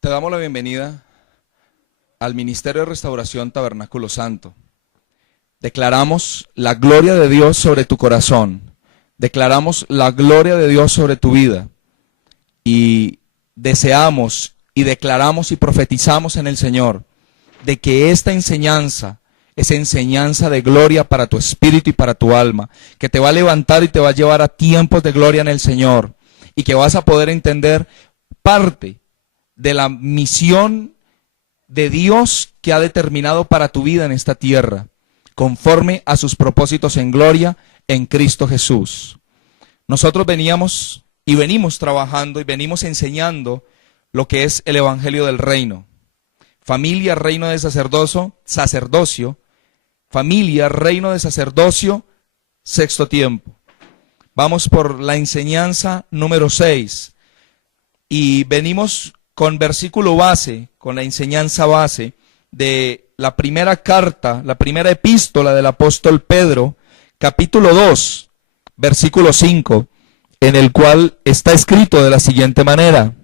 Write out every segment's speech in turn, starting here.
Te damos la bienvenida al Ministerio de Restauración Tabernáculo Santo. Declaramos la gloria de Dios sobre tu corazón. Declaramos la gloria de Dios sobre tu vida. Y deseamos y declaramos y profetizamos en el Señor de que esta enseñanza es enseñanza de gloria para tu espíritu y para tu alma, que te va a levantar y te va a llevar a tiempos de gloria en el Señor, y que vas a poder entender parte de la misión de Dios que ha determinado para tu vida en esta tierra, conforme a sus propósitos en gloria en Cristo Jesús. Nosotros venimos trabajando y venimos enseñando lo que es el Evangelio del Reino. Familia, reino de sacerdocio, familia, reino de sacerdocio, sexto tiempo. Vamos por la enseñanza número 6 y venimos con versículo base, con la enseñanza base de la primera carta, la primera epístola del apóstol Pedro, capítulo 2, versículo 5, en el cual está escrito de la siguiente manera: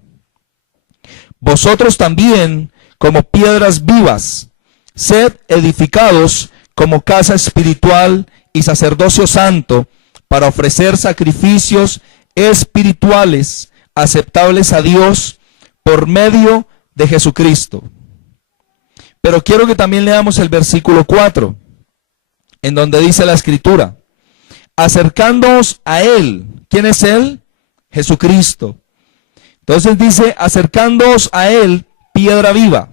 vosotros también, como piedras vivas, sed edificados como casa espiritual y sacerdocio santo, para ofrecer sacrificios espirituales aceptables a Dios por medio de Jesucristo. Pero quiero que también leamos el versículo 4, en donde dice la Escritura: acercándoos a Él. ¿Quién es Él? Jesucristo. Entonces dice: acercándoos a Él, piedra viva,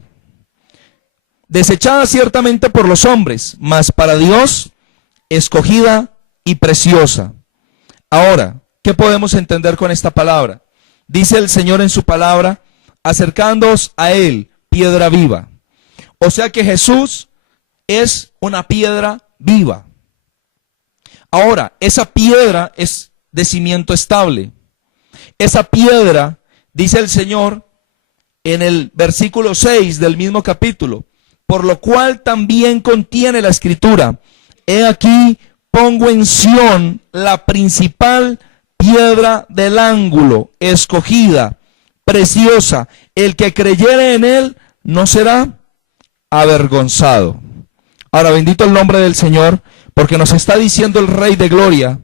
desechada ciertamente por los hombres, mas para Dios escogida y preciosa. Ahora, ¿qué podemos entender con esta palabra? Dice el Señor en su palabra: acercándoos a Él, piedra viva. O sea que Jesús es una piedra viva. Ahora, esa piedra es de cimiento estable. Esa piedra, dice el Señor en el versículo 6 del mismo capítulo, por lo cual también contiene la Escritura: he aquí pongo en Sión la principal piedra del ángulo, escogida, preciosa. El que creyere en Él no será avergonzado. Ahora, bendito el nombre del Señor, porque nos está diciendo el Rey de Gloria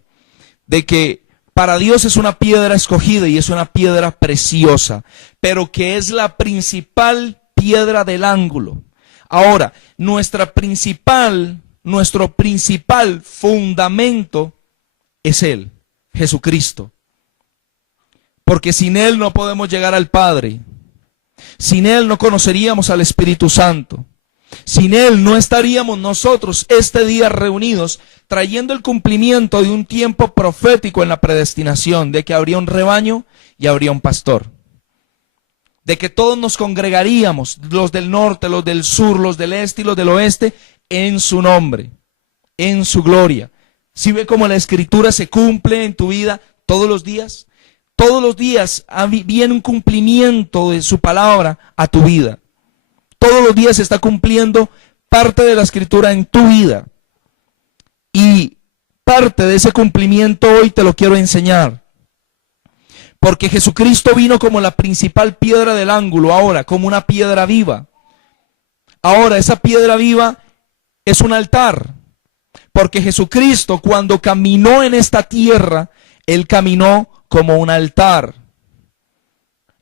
de que para Dios es una piedra escogida y es una piedra preciosa, pero que es la principal piedra del ángulo. Ahora, nuestro principal fundamento es Él, Jesucristo. Porque sin Él no podemos llegar al Padre. Sin Él no conoceríamos al Espíritu Santo. Sin Él no estaríamos nosotros este día reunidos trayendo el cumplimiento de un tiempo profético en la predestinación, de que habría un rebaño y habría un pastor. De que todos nos congregaríamos, los del norte, los del sur, los del este y los del oeste, en su nombre, en su gloria. ¿Sí ve cómo la Escritura se cumple en tu vida todos los días? Todos los días viene un cumplimiento de su palabra a tu vida. Todos los días se está cumpliendo parte de la Escritura en tu vida. Y parte de ese cumplimiento hoy te lo quiero enseñar. Porque Jesucristo vino como la principal piedra del ángulo, ahora como una piedra viva. Ahora esa piedra viva es un altar. Porque Jesucristo, cuando caminó en esta tierra, Él caminó como un altar.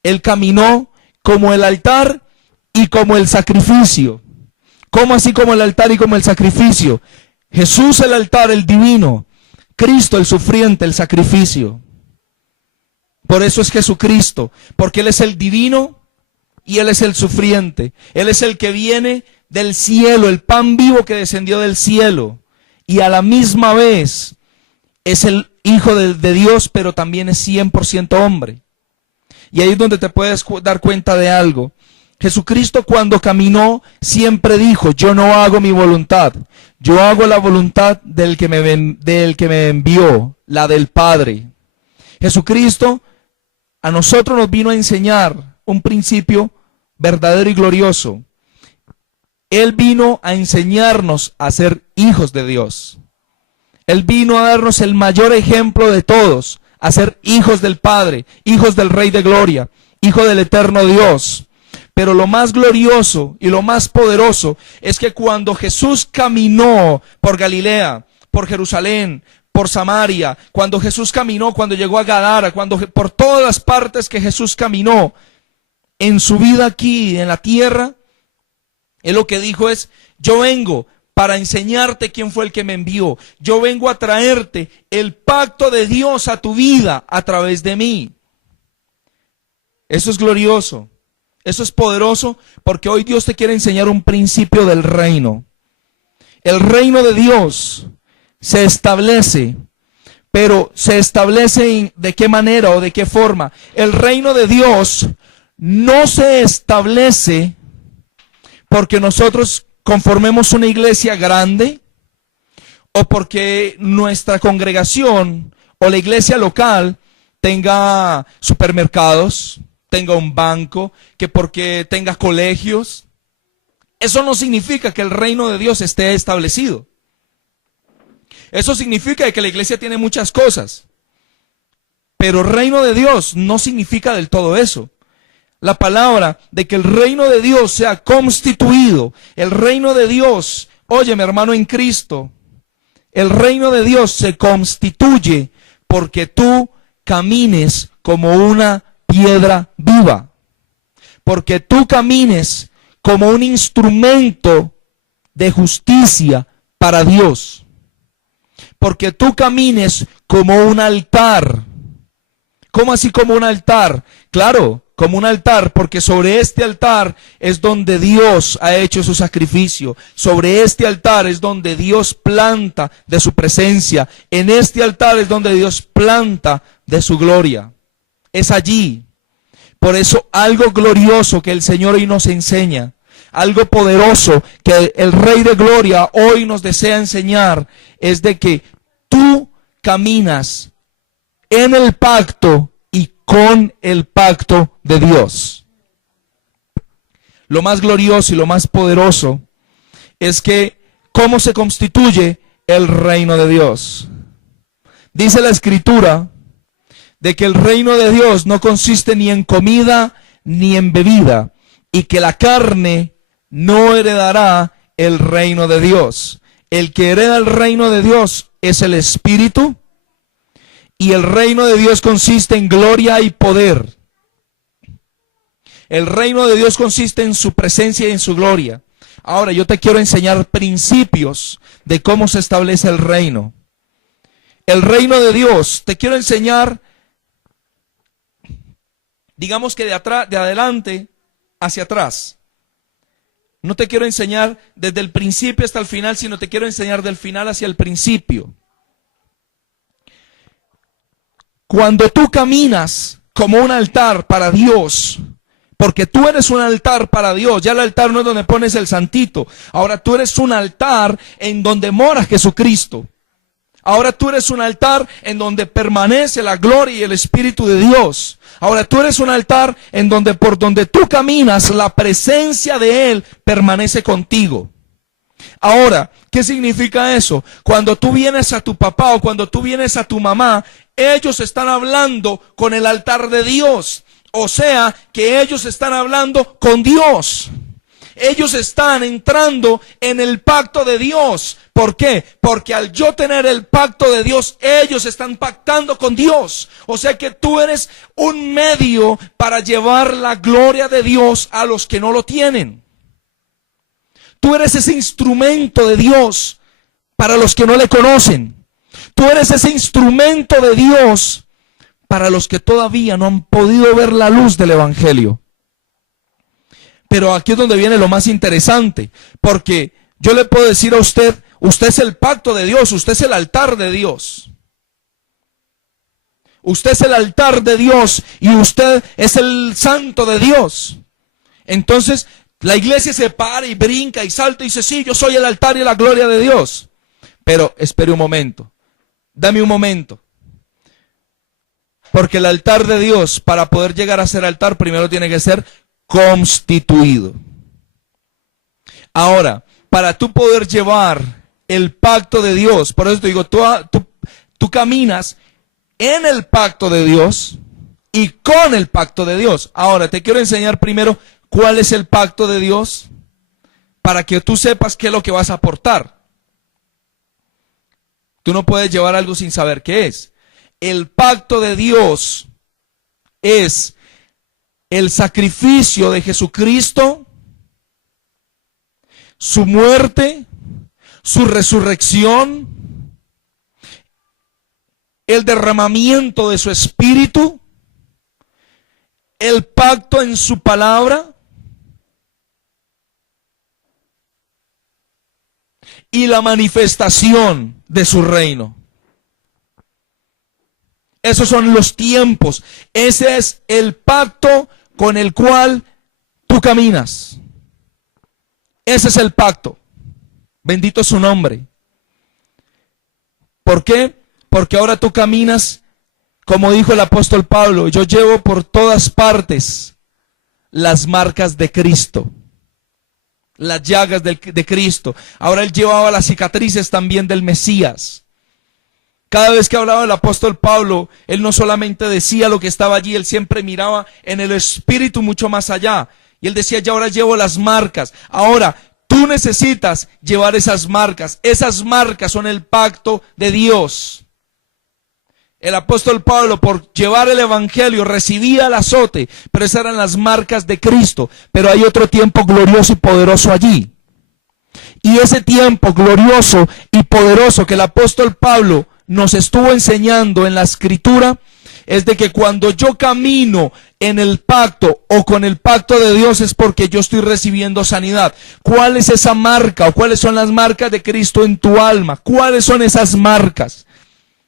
Él caminó como el altar y como el sacrificio. ¿Cómo así como el altar y como el sacrificio? Jesús el altar, el divino. Cristo el sufriente, el sacrificio. Por eso es Jesucristo, porque Él es el divino y Él es el sufriente. Él es el que viene del cielo, el pan vivo que descendió del cielo. Y a la misma vez es el Hijo de Dios, pero también es 100% hombre. Y ahí es donde te puedes dar cuenta de algo. Jesucristo cuando caminó siempre dijo: yo no hago mi voluntad, yo hago la voluntad del que me envió, la del Padre. Jesucristo a nosotros nos vino a enseñar un principio verdadero y glorioso. Él vino a enseñarnos a ser hijos de Dios. Él vino a darnos el mayor ejemplo de todos, a ser hijos del Padre, hijos del Rey de Gloria, hijo del eterno Dios. Pero lo más glorioso y lo más poderoso es que cuando Jesús caminó por Galilea, por Jerusalén, por Samaria, cuando Jesús caminó, cuando llegó a Gadara, por todas las partes que Jesús caminó en su vida aquí en la tierra, él lo que dijo es: yo vengo para enseñarte quién fue el que me envió. Yo vengo a traerte el pacto de Dios a tu vida a través de mí. Eso es glorioso. Eso es poderoso, porque hoy Dios te quiere enseñar un principio del reino. El reino de Dios se establece, pero se establece ¿de qué manera o de qué forma? El reino de Dios no se establece porque nosotros conformemos una iglesia grande, o porque nuestra congregación o la iglesia local tenga supermercados, tenga un banco, que porque tenga colegios. Eso no significa que el reino de Dios esté establecido. Eso significa que la iglesia tiene muchas cosas, pero reino de Dios no significa del todo eso. La palabra de que el reino de Dios sea constituido, el reino de Dios, oye mi hermano en Cristo, el reino de Dios se constituye porque tú camines como una piedra viva, porque tú camines como un instrumento de justicia para Dios, porque tú camines como un altar. ¿Cómo así como un altar? Claro, como un altar, porque sobre este altar es donde Dios ha hecho su sacrificio. Sobre este altar es donde Dios planta de su presencia. En este altar es donde Dios planta de su gloria. Es allí. Por eso algo glorioso que el Señor hoy nos enseña, algo poderoso que el Rey de Gloria hoy nos desea enseñar, es de que tú caminas en el pacto y con el pacto de Dios. Lo más glorioso y lo más poderoso es que cómo se constituye el reino de Dios. Dice la Escritura de que el reino de Dios no consiste ni en comida ni en bebida, y que la carne no heredará el reino de Dios. El que hereda el reino de Dios es el Espíritu, y el reino de Dios consiste en gloria y poder. El reino de Dios consiste en su presencia y en su gloria. Ahora yo te quiero enseñar principios de cómo se establece el reino. El reino de Dios, te quiero enseñar, digamos que de adelante hacia atrás. No te quiero enseñar desde el principio hasta el final, sino te quiero enseñar del final hacia el principio. Cuando tú caminas como un altar para Dios, porque tú eres un altar para Dios, ya el altar no es donde pones el santito, ahora tú eres un altar en donde mora Jesucristo. Ahora tú eres un altar en donde permanece la gloria y el Espíritu de Dios. Ahora tú eres un altar en donde por donde tú caminas, la presencia de Él permanece contigo. Ahora, ¿qué significa eso? Cuando tú vienes a tu papá o cuando tú vienes a tu mamá, ellos están hablando con el altar de Dios. O sea, que ellos están hablando con Dios. Ellos están entrando en el pacto de Dios. ¿Por qué? Porque al yo tener el pacto de Dios, ellos están pactando con Dios. O sea que tú eres un medio para llevar la gloria de Dios a los que no lo tienen. Tú eres ese instrumento de Dios para los que no le conocen. Tú eres ese instrumento de Dios para los que todavía no han podido ver la luz del Evangelio. Pero aquí es donde viene lo más interesante, porque yo le puedo decir a usted, usted es el pacto de Dios, usted es el altar de Dios. Usted es el altar de Dios y usted es el santo de Dios. Entonces, la iglesia se para y brinca y salta y dice, sí, yo soy el altar y la gloria de Dios. Pero espere un momento, dame un momento. Porque el altar de Dios, para poder llegar a ser altar, primero tiene que ser constituido. Ahora, para tú poder llevar el pacto de Dios, por eso te digo, tú caminas en el pacto de Dios y con el pacto de Dios. Ahora, te quiero enseñar primero ¿Cuál es el pacto de Dios? Para que tú sepas qué es lo que vas a aportar. Tú no puedes llevar algo sin saber qué es. El pacto de Dios es el sacrificio de Jesucristo, su muerte, su resurrección, el derramamiento de su espíritu, el pacto en su palabra y la manifestación de su reino. Esos son los tiempos. Ese es el pacto con el cual tú caminas. Ese es el pacto. Bendito es su nombre. ¿Por qué? Porque ahora tú caminas, como dijo el apóstol Pablo, yo llevo por todas partes las marcas de Cristo, las llagas de Cristo. Ahora él llevaba las cicatrices también del Mesías. Cada vez que hablaba el apóstol Pablo, él no solamente decía lo que estaba allí, él siempre miraba en el espíritu mucho más allá. Y él decía, ya ahora llevo las marcas. Ahora, tú necesitas llevar esas marcas. Esas marcas son el pacto de Dios. El apóstol Pablo, por llevar el evangelio, recibía el azote, pero esas eran las marcas de Cristo. Pero hay otro tiempo glorioso y poderoso allí. Y ese tiempo glorioso y poderoso que el apóstol Pablo nos estuvo enseñando en la escritura, es de que cuando yo camino en el pacto o con el pacto de Dios es porque yo estoy recibiendo sanidad. ¿Cuál es esa marca o cuáles son las marcas de Cristo en tu alma? ¿Cuáles son esas marcas?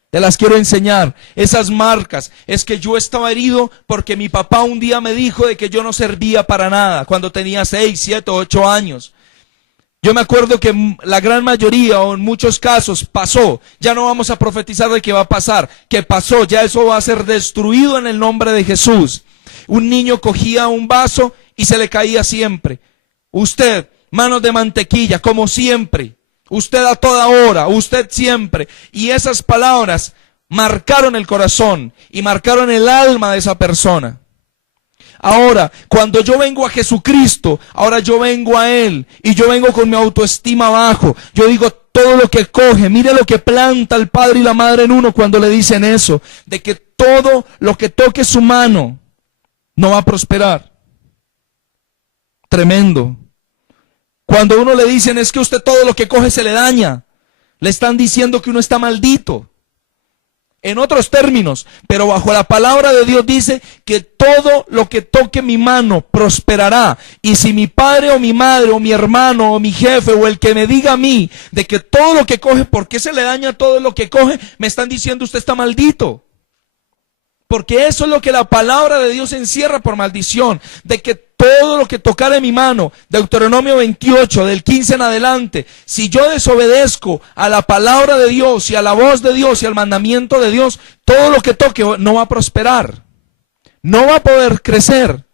Te las quiero enseñar. Esas marcas es que yo estaba herido porque mi papá un día me dijo de que yo no servía para nada cuando tenía 6, 7, 8 años. Yo me acuerdo que la gran mayoría o en muchos casos pasó. Ya no vamos a profetizar de que va a pasar, que pasó, ya eso va a ser destruido en el nombre de Jesús. Un niño cogía un vaso y se le caía siempre. Usted, manos de mantequilla, como siempre. Usted a toda hora, usted siempre. Y esas palabras marcaron el corazón y marcaron el alma de esa persona. Ahora, cuando yo vengo a Jesucristo, ahora yo vengo a Él y yo vengo con mi autoestima bajo. Yo digo, todo lo que coge, mire lo que planta el padre y la madre en uno cuando le dicen eso, de que todo lo que toque su mano no va a prosperar. Tremendo. Cuando uno le dicen es que usted todo lo que coge se le daña, le están diciendo que uno está maldito. En otros términos, pero bajo la palabra de Dios dice que todo lo que toque mi mano prosperará. Y si mi padre o mi madre o mi hermano o mi jefe o el que me diga a mí de que todo lo que coge, ¿por qué se le daña todo lo que coge? Me están diciendo usted está maldito. Porque eso es lo que la palabra de Dios encierra por maldición, de que todo lo que tocare mi mano, Deuteronomio 28, del 15 en adelante, si yo desobedezco a la palabra de Dios y a la voz de Dios y al mandamiento de Dios, todo lo que toque no va a prosperar, no va a poder crecer.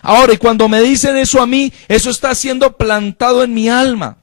Ahora, y cuando me dicen eso a mí, eso está siendo plantado en mi alma.